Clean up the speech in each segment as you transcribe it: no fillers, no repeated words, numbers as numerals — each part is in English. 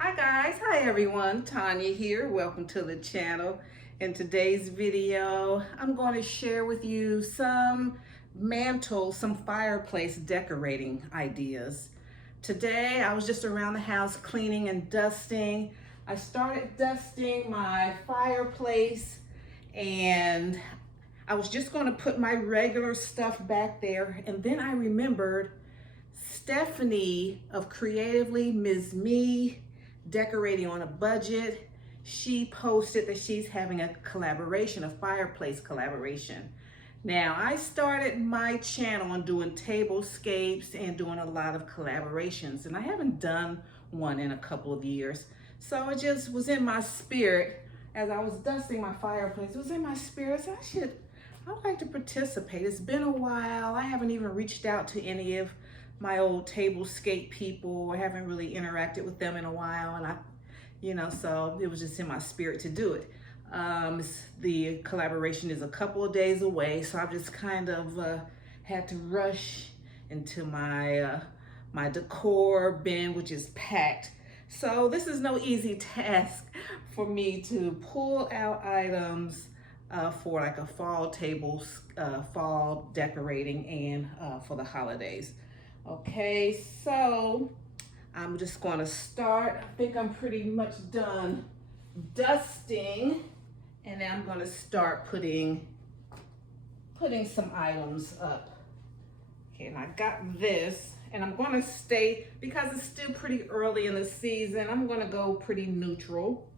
Hi guys, hi everyone, Tanya here. Welcome to the channel. In today's video, I'm going to share with you some fireplace decorating ideas. Today, I was just around the house cleaning and dusting. I started dusting my fireplace and I was just going to put my regular stuff back there, and then I remembered Stephanie of Creatively Ms. Me, Decorating on a Budget. She posted that she's having a collaboration, a fireplace collaboration. Now, I started my channel on doing tablescapes and doing a lot of collaborations, and I haven't done one in a couple of years. So it just was in my spirit as I was dusting my fireplace. It was in my spirit, so I'd like to participate. It's been a while. I haven't even reached out to any of my old tablescape people. I haven't really interacted with them in a while, and so it was just in my spirit to do it. The collaboration is a couple of days away, so I've just kind of had to rush into my decor bin, which is packed. So this is no easy task for me to pull out items for like a fall fall decorating and for the holidays. Okay, so I'm just going to start. I think I'm pretty much done dusting, and then I'm going to start putting some items up. Okay, and I got this, and I'm going to stay, because it's still pretty early in the season, I'm going to go pretty neutral.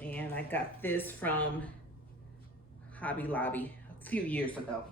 And I got this from Hobby Lobby a few years ago.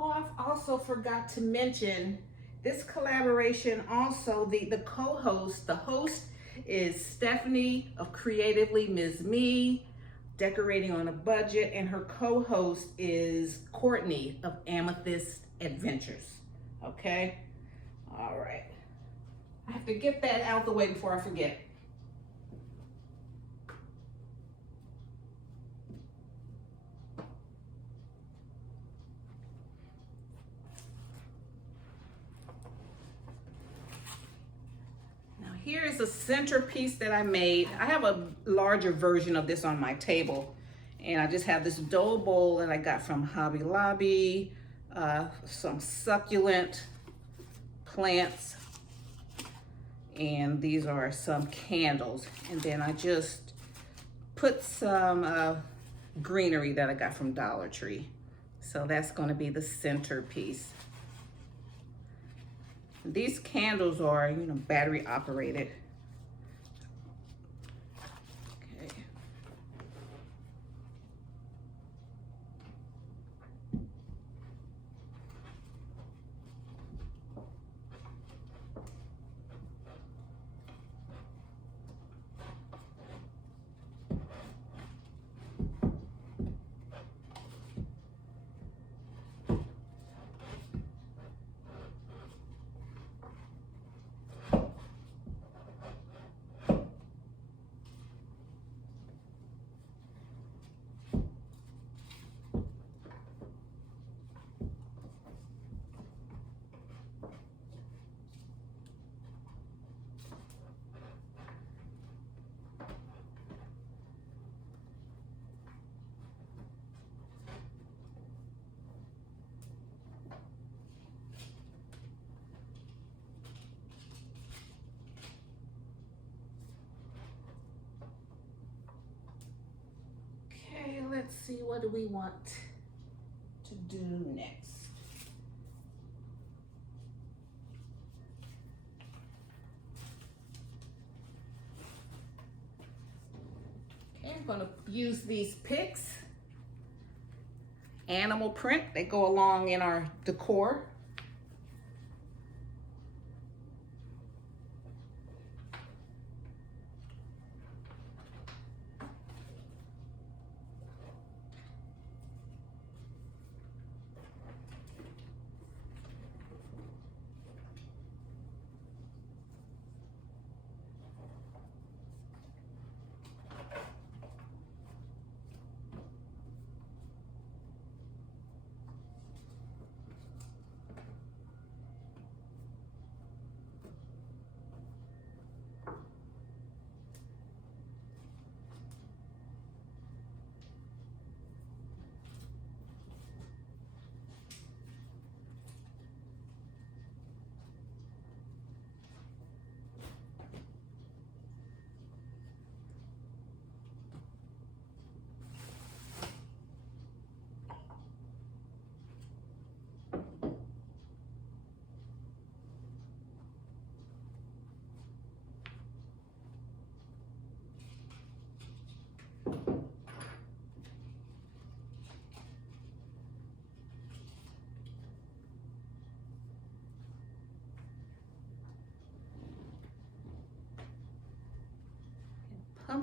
Oh, I've also forgot to mention this collaboration also, the co-host, the host is Stephanie of Creatively Ms. Me, Decorating on a Budget, and her co-host is Courtney of Amethyst Adventures. Okay? All right. I have to get that out the way before I forget. Here is a centerpiece that I made. I have a larger version of this on my table, and I just have this dough bowl that I got from Hobby Lobby, some succulent plants, and these are some candles. And then I just put some greenery that I got from Dollar Tree. So that's going to be the centerpiece. These candles are, battery operated. Okay. Let's see, what do we want to do next? Okay, I'm going to use these picks. Animal print, they go along in our decor.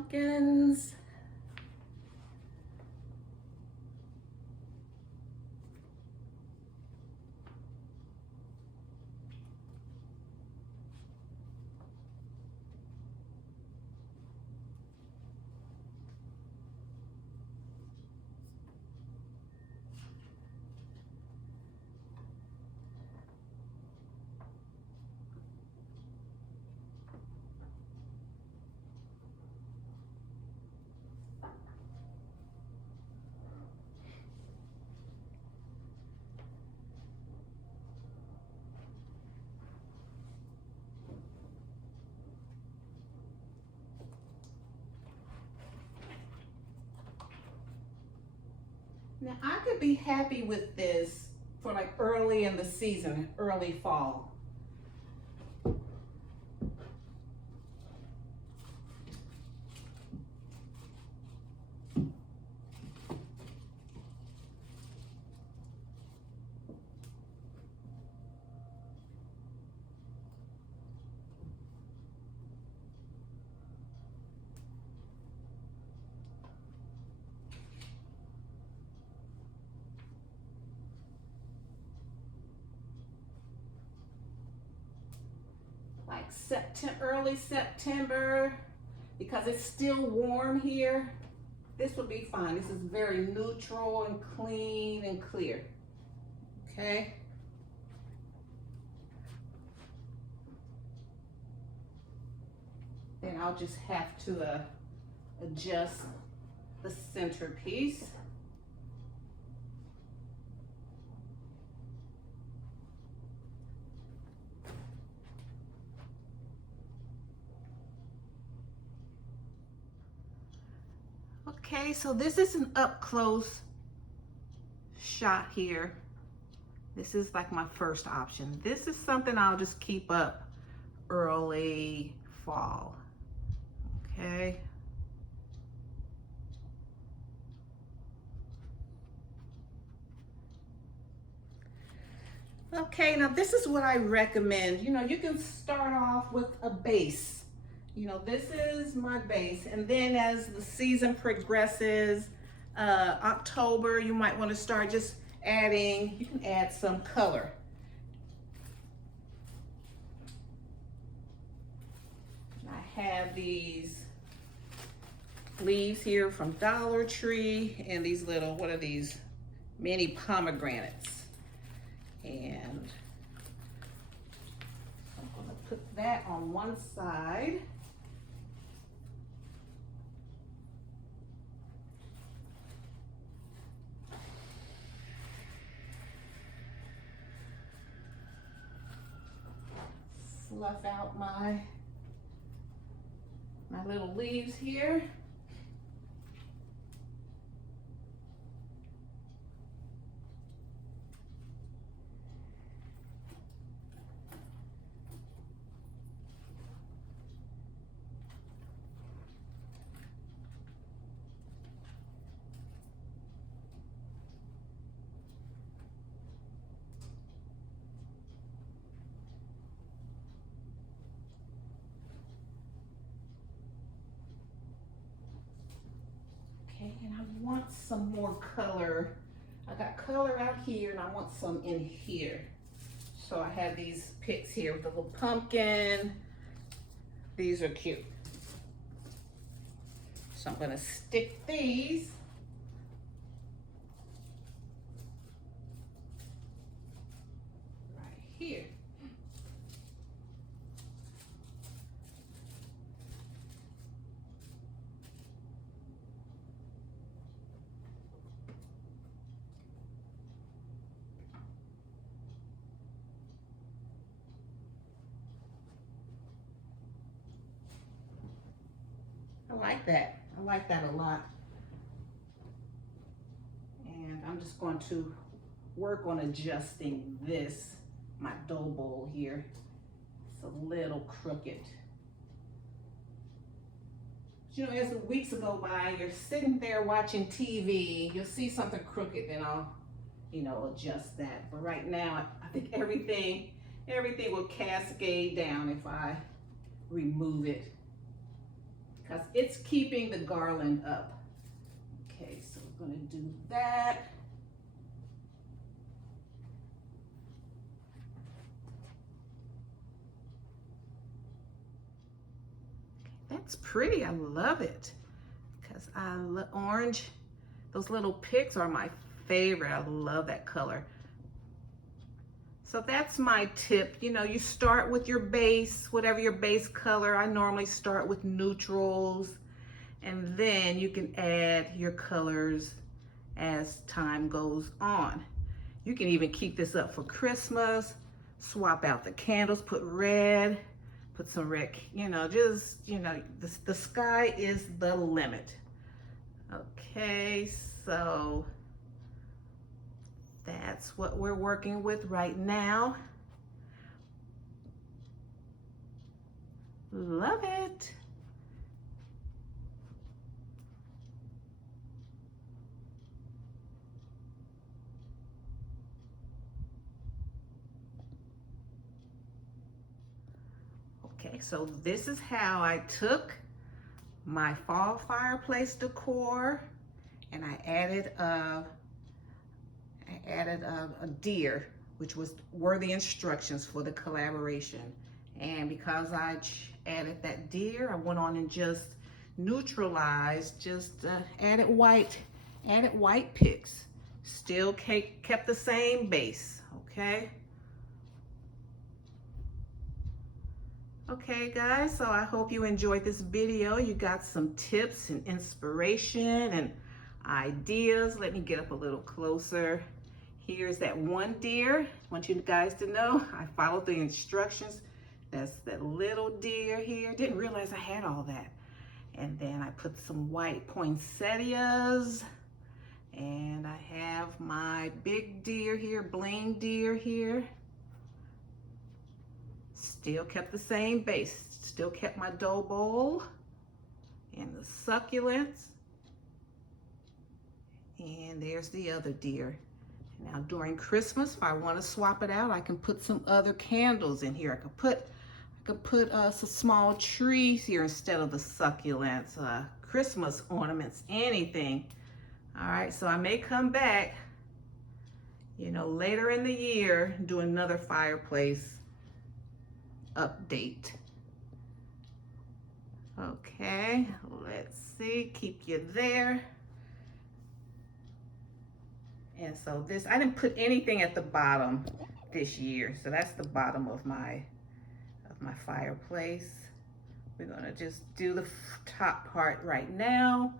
pumpkins. Now I could be happy with this for like early in the season, early fall. Like early September, because it's still warm here. This would be fine. This is very neutral and clean and clear. Okay. Then I'll just have to adjust the centerpiece. Okay, so this is an up close shot here. This is like my first option. This is something I'll just keep up early fall. Okay. Okay, now this is what I recommend. You know, you can start off with a base. You know, this is my base, and then as the season progresses, October, you might want to start just adding, you can add some color. I have these leaves here from Dollar Tree, and these little, what are these? Mini pomegranates. And I'm going to put that on one side. Fluff out my little leaves here. And I want some more color. I got color out here and I want some in here. So I have these picks here with the little pumpkin. These are cute. So I'm gonna stick these. Right here. I like that. I like that a lot. And I'm just going to work on adjusting this, my dough bowl here. It's a little crooked. You know, as the weeks go by, you're sitting there watching TV, you'll see something crooked, then I'll, you know, adjust that. But right now, I think everything will cascade down if I remove it. because it's keeping the garland up. Okay, so we're going to do that. That's pretty. I love it because I love orange. Those little picks are my favorite. I love that color. So that's my tip. You know, you start with your base, whatever your base color. I normally start with neutrals, and then you can add your colors as time goes on. You can even keep this up for Christmas. Swap out the candles, put red, put some red, you know, just, you know, the sky is the limit. Okay, so that's what we're working with right now. Love it. Okay, so this is how I took my fall fireplace decor and I added a deer, which were the instructions for the collaboration. And because I added that deer, I went on and just neutralized, added white picks. Still kept the same base, okay? Okay guys, so I hope you enjoyed this video. You got some tips and inspiration and ideas. Let me get up a little closer. Here's that one deer. I want you guys to know I followed the instructions. That's that little deer here. Didn't realize I had all that. And then I put some white poinsettias. And I have my big deer here, bling deer here. Still kept the same base. Still kept my dough bowl and the succulents. And there's the other deer. Now during Christmas, if I want to swap it out, I can put some other candles in here. I could put some small trees here instead of the succulents, Christmas ornaments, anything. All right, so I may come back, you know, later in the year, do another fireplace update. Okay, let's see, keep you there. And so this, I didn't put anything at the bottom this year. So that's the bottom of my fireplace. We're gonna just do the top part right now.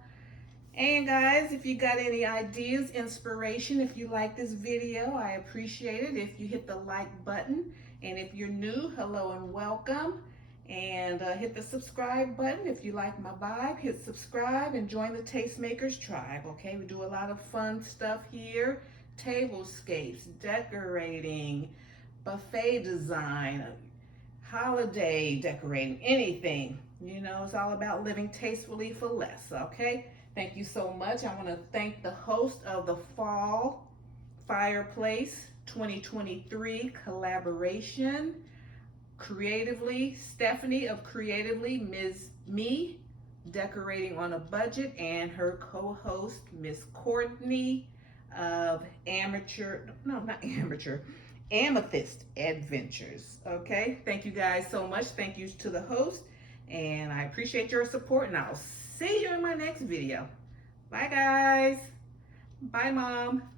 And guys, if you got any ideas, inspiration, if you like this video, I appreciate it if you hit the like button. And if you're new, hello and welcome. And hit the subscribe button. If you like my vibe, hit subscribe and join the Tastemakers tribe, okay? We do a lot of fun stuff here. Tablescapes, decorating, buffet design, holiday decorating, anything. You know, it's all about living tastefully for less, okay? Thank you so much. I want to thank the host of the Fall Fireplace 2023 collaboration, Creatively, Stephanie of Creatively, Ms. Me, Decorating on a Budget, and her co-host, Miss Courtney of Amethyst Adventures. Okay, thank you guys so much. Thank you to the host, and I appreciate your support, and I'll see you in my next video. Bye guys. Bye Mom.